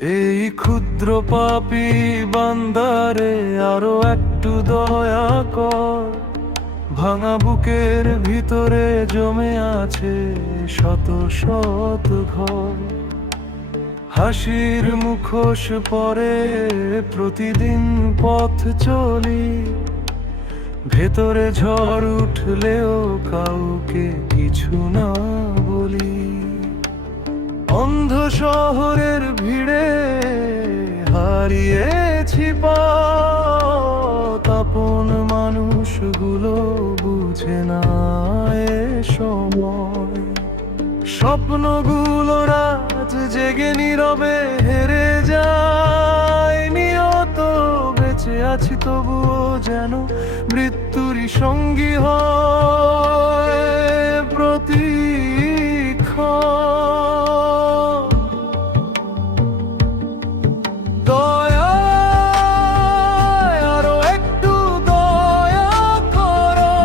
এই ক্ষুদ্র পাপী বান্দারে আরো একটু দয়া কর। ভাঙা বুকের ভিতরে জমে আছে শত শত ঘর। হাসির মুখোশ পরে প্রতিদিন পথ চলি, ভেতরে ঝড় উঠলেও কাউকে কিছু না বলি। অন্ধ শহরের ভিড়ে হারিয়েছি পথ, আপন মানুষগুলো বুঝে না এ সময়। স্বপ্নগুলো রাত জেগে নীরবে হেরে যায়, নিয়ত বেঁচে আছি তবুও যেন মৃত্যুরই সঙ্গী হয় প্রতিক্ষণ। দয়া, আরো একটু দয়া করো।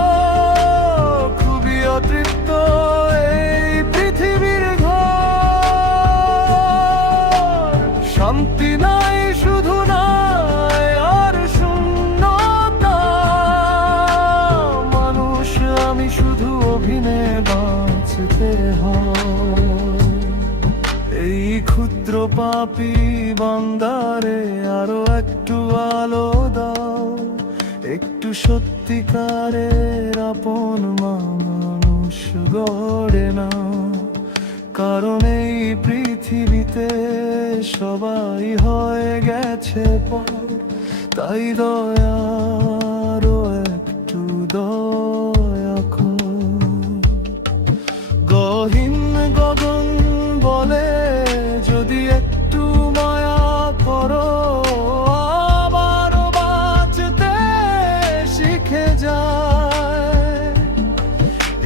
খুবই অতৃপ্ত এই পৃথিবীর ঘর। শান্তি নাই, শুধু নাই আর শূন্যতা। মানুষ আমি, শুধু অভিনয় বাঁচতে হয়। এই ক্ষুদ্র পাপী বান্দারে আরো একটু আলো দাও, একটু সত্যিকারের আপন মানুষ গড়ে না। কারণ এই পৃথিবীতে সবাই হয়ে গেছে পর, তাই দয়া, আরো একটু দয়া কর। গহীন গগন বলে যদি একটু মায়া করো, আবারও বাঁচতে শিখে যায়।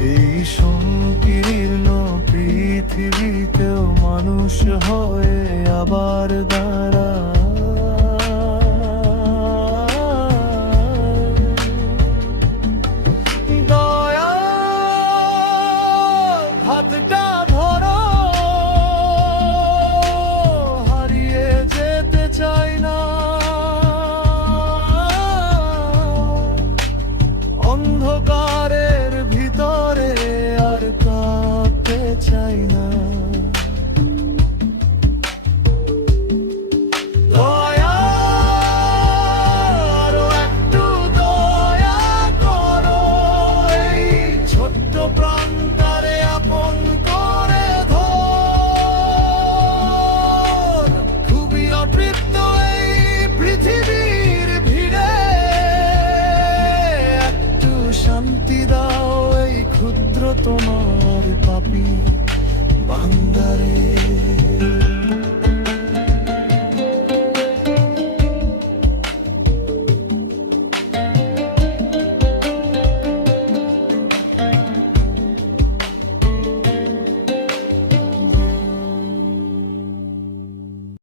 এই সংকীর্ণ পৃথিবীতেও মানুষ হয়ে আবার দাঁড়ায়।